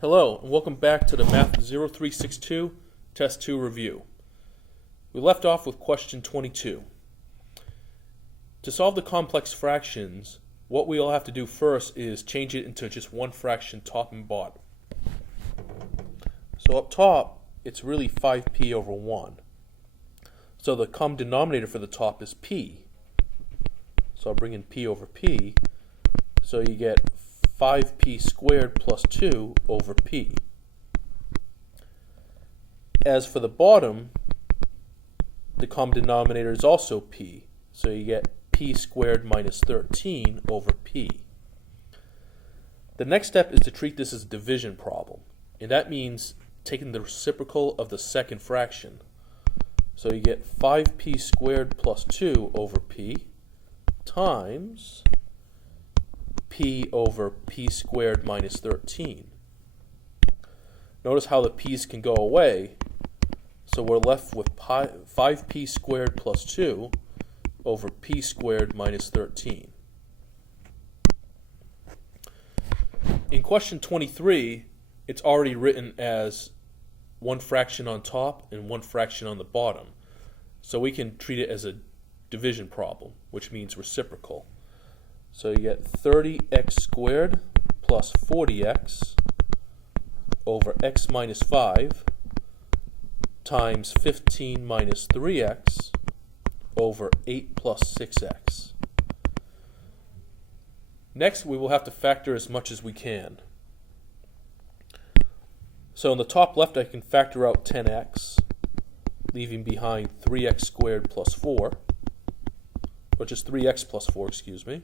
Hello, and welcome back to the Math 0362 Test 2 review. We left off with question 22. To solve the complex fractions, what we'll have to do first is change it into just one fraction, top and bottom. So up top, it's really 5p over 1. So the common denominator for the top is p. So I'll bring in p over p. So you get 5p squared plus 2 over p. As for the bottom, the common denominator is also p. So you get p squared minus 13 over p. The next step is to treat this as a division problem. And that means taking the reciprocal of the second fraction. So you get 5p squared plus 2 over p times p over p squared minus 13. Notice how the p's can go away, so we're left with 5p squared plus 2 over p squared minus 13. In question 23, it's already written as one fraction on top and one fraction on the bottom, so we can treat it as a division problem, which means reciprocal. So you get 30x squared plus 40x over x minus 5 times 15 minus 3x over 8 plus 6x. Next, we will have to factor as much as we can. So in the top left, I can factor out 10x, leaving behind 3x squared plus 4, or just 3x plus 4, excuse me.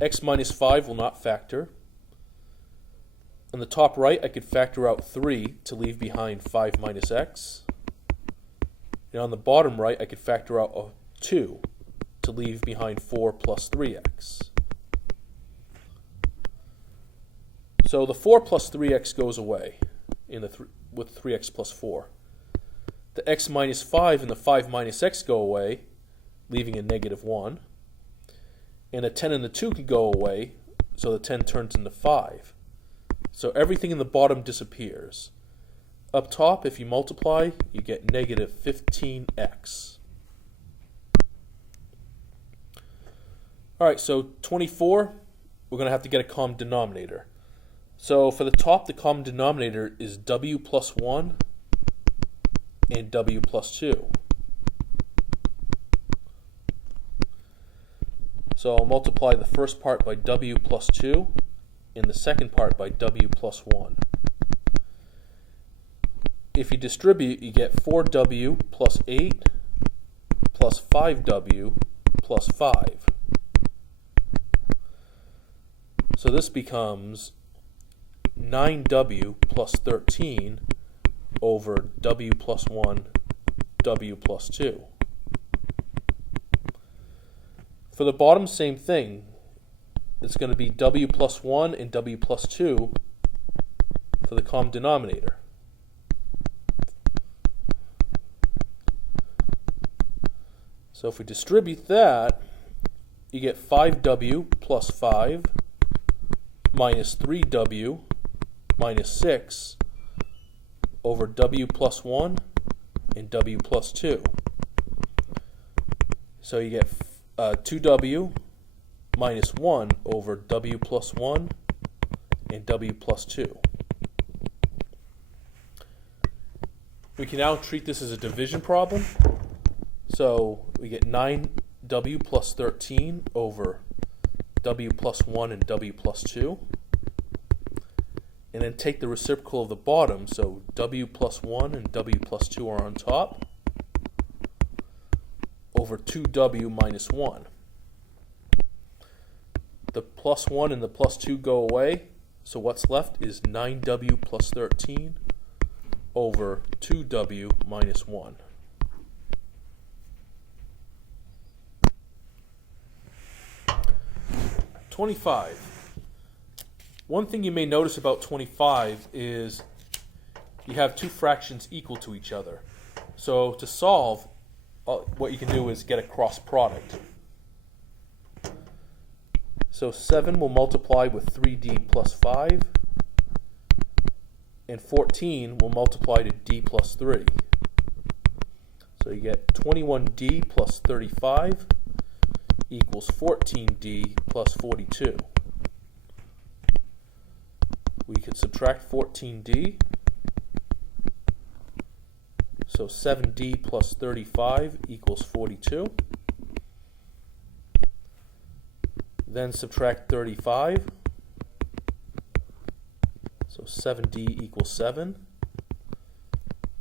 X minus 5 will not factor. On the top right, I could factor out 3 to leave behind 5 minus x. And on the bottom right, I could factor out a 2 to leave behind 4 plus 3x. So the 4 plus 3x goes away with 3x plus 4. The x minus 5 and the 5 minus x go away, leaving a negative 1. And a 10 and the 2 can go away, so the 10 turns into 5. So everything in the bottom disappears. Up top, if you multiply, you get negative 15x. Alright, so 24, we're going to have to get a common denominator. So for the top, the common denominator is w plus 1 and w plus 2. So I'll multiply the first part by w plus 2 and the second part by w plus 1. If you distribute, you get 4w plus 8 plus 5w plus 5. So this becomes 9w plus 13 over w plus 1, w plus 2. For the bottom, same thing. It's going to be w plus 1 and w plus 2 for the common denominator. So if we distribute that, you get 5w plus 5 minus 3w minus 6 over w plus 1 and w plus 2. So you get 2w minus 1 over w plus 1 and w plus 2. We can now treat this as a division problem. So we get 9w plus 13 over w plus 1 and w plus 2. And then take the reciprocal of the bottom, so w plus 1 and w plus 2 are on top, over 2w minus 1. The plus 1 and the plus 2 go away, so what's left is 9w plus 13 over 2w minus 1. (25). One thing you may notice about 25 is you have two fractions equal to each other. So to solve, what you can do is get a cross product. So 7 will multiply with 3d plus 5, and 14 will multiply to d plus 3. So you get 21d plus 35 equals 14d plus 42. We could subtract 14d, so 7d plus 35 equals 42. Then subtract 35, so 7d equals 7,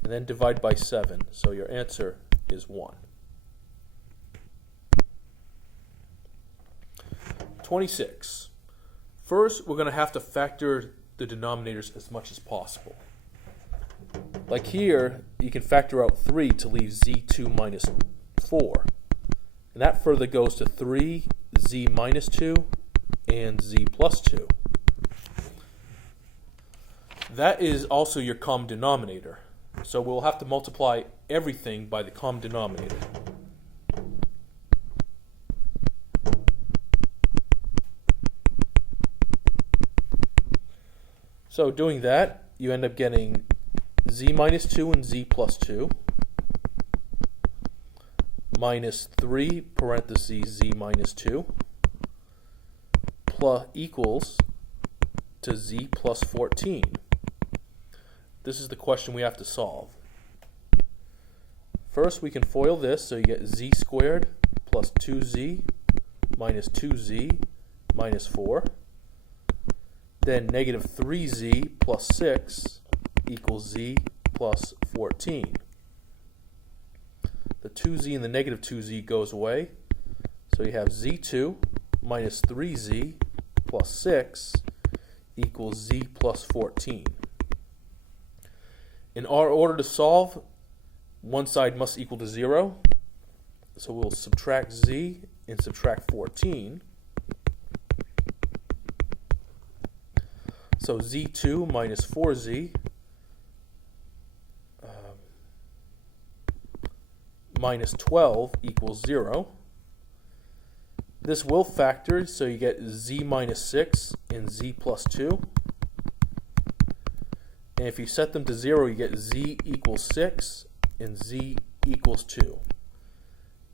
and then divide by 7, so your answer is 1. 26. First, we're going to have to factor the denominators as much as possible. Like here, you can factor out 3 to leave z2 minus 4. And that further goes to 3z minus 2 and z plus 2. That is also your common denominator. So we'll have to multiply everything by the common denominator. So doing that, you end up getting z minus 2 and z plus 2 minus 3 parentheses z minus 2 plus equals to z plus 14. This is the question we have to solve. First, we can FOIL this, so you get z squared plus 2z minus 2z minus 4. Then negative 3z plus 6 equals z plus 14. The 2z and the negative 2z goes away, so you have z2 minus 3z plus 6 equals z plus 14. In our order to solve, one side must equal to 0, so we'll subtract z and subtract 14. So z2 minus 4z minus 12 equals 0. This will factor, so you get z minus 6 and z plus 2. And if you set them to 0, you get z equals 6 and z equals 2.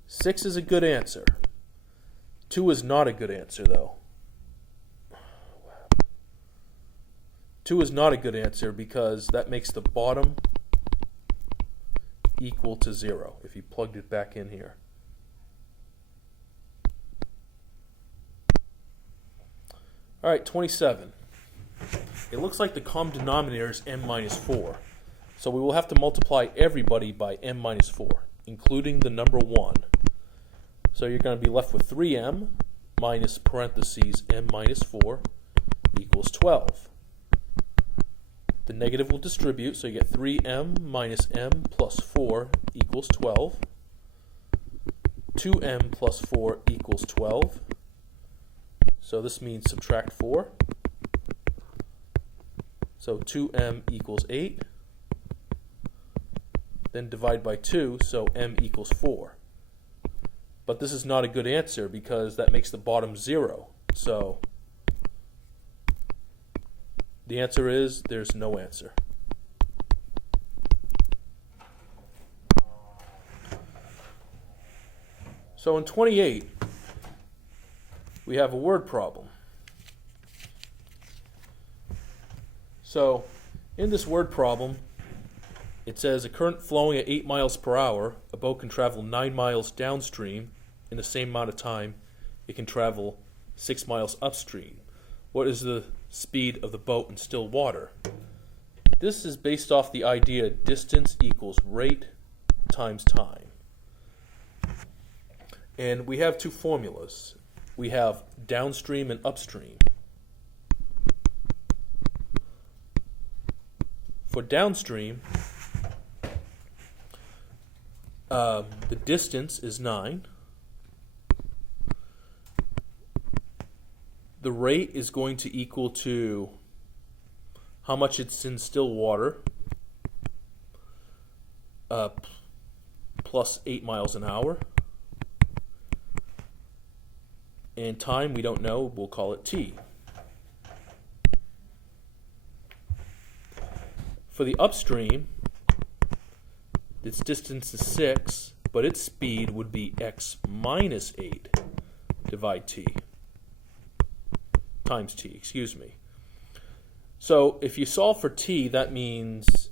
6 is a good answer. 2 is not a good answer, though. 2 is not a good answer because that makes the bottom equal to 0 if you plugged it back in here. All right, 27. It looks like the common denominator is m minus 4. So we will have to multiply everybody by m minus 4, including the number 1. So you're going to be left with 3m minus parentheses m minus 4 equals 12. The negative will distribute, so you get 3m minus m plus 4 equals 12. 2m plus 4 equals 12. So this means subtract 4. So 2m equals 8. Then divide by 2, so m equals 4. But this is not a good answer because that makes the bottom 0. So the answer is there's no answer. So in 28, we have a word problem. So in this word problem, it says a current flowing at 8 miles per hour, a boat can travel 9 miles downstream in the same amount of time it can travel 6 miles upstream. What is the speed of the boat in still water? This is based off the idea distance equals rate times time. And we have two formulas. We have downstream and upstream. For downstream, the distance is 9. The rate is going to equal to how much it's in still water plus 8 miles an hour. And time, we don't know, we'll call it t. For the upstream, its distance is 6, but its speed would be x minus 8 divide t, times t, excuse me. So if you solve for t, that means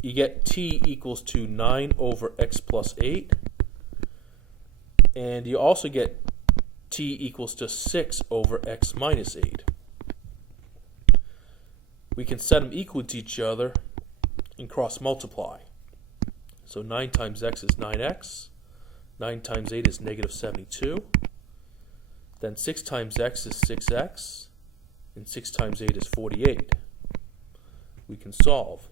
you get t equals to 9 over x plus 8, and you also get t equals to 6 over x minus 8. We can set them equal to each other and cross multiply. So 9 times x is 9x, 9 times 8 is negative 72, then 6 times x is 6x, and 6 times 8 is 48. We can solve.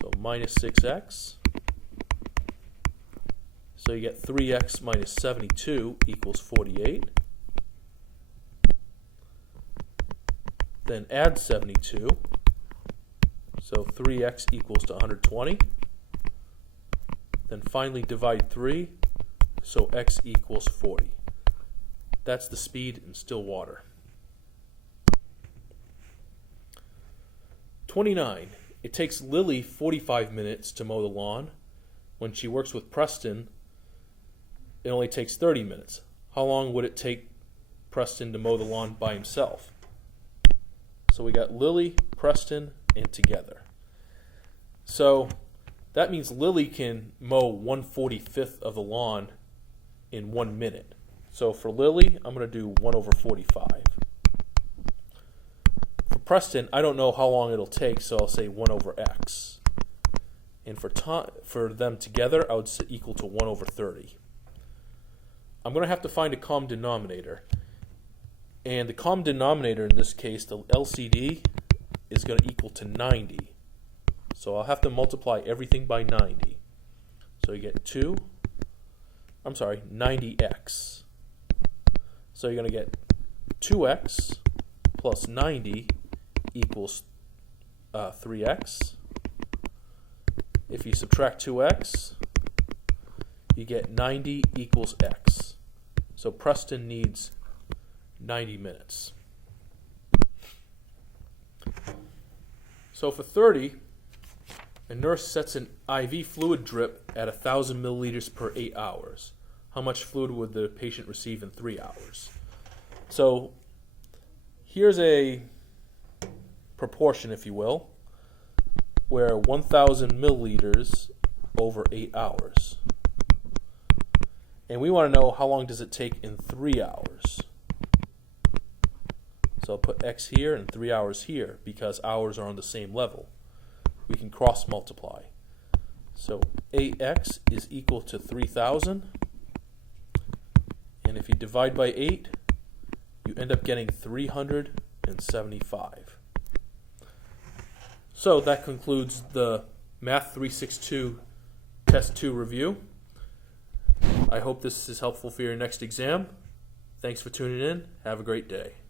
So minus 6x, so you get 3x minus 72 equals 48. Then add 72, so 3x equals to 120. Then finally divide 3, so x equals 40. That's the speed in still water. 29. It takes Lily 45 minutes to mow the lawn. When she works with Preston, it only takes 30 minutes. How long would it take Preston to mow the lawn by himself? So we got Lily, Preston, and together. So that means Lily can mow 1/45 of the lawn in 1 minute. So for Lily, I'm going to do 1 over 45. For Preston, I don't know how long it'll take, so I'll say 1 over x. And for them together, I would say equal to 1 over 30. I'm going to have to find a common denominator. And the common denominator in this case, the LCD, is going to equal to 90. So I'll have to multiply everything by 90. So you get 90x. So you're going to get 2x plus 90 equals 3x. If you subtract 2x, you get 90 equals x. So Preston needs 90 minutes. So for 30, a nurse sets an IV fluid drip at 1,000 milliliters per 8 hours. How much fluid would the patient receive in 3 hours? So here's a proportion, if you will, where 1,000 milliliters over 8 hours. And we want to know how long does it take in 3 hours. So I'll put x here and 3 hours here because hours are on the same level. We can cross multiply. So 8x is equal to 3,000. And if you divide by 8, you end up getting 375. So that concludes the Math 362 Test 2 review. I hope this is helpful for your next exam. Thanks for tuning in. Have a great day.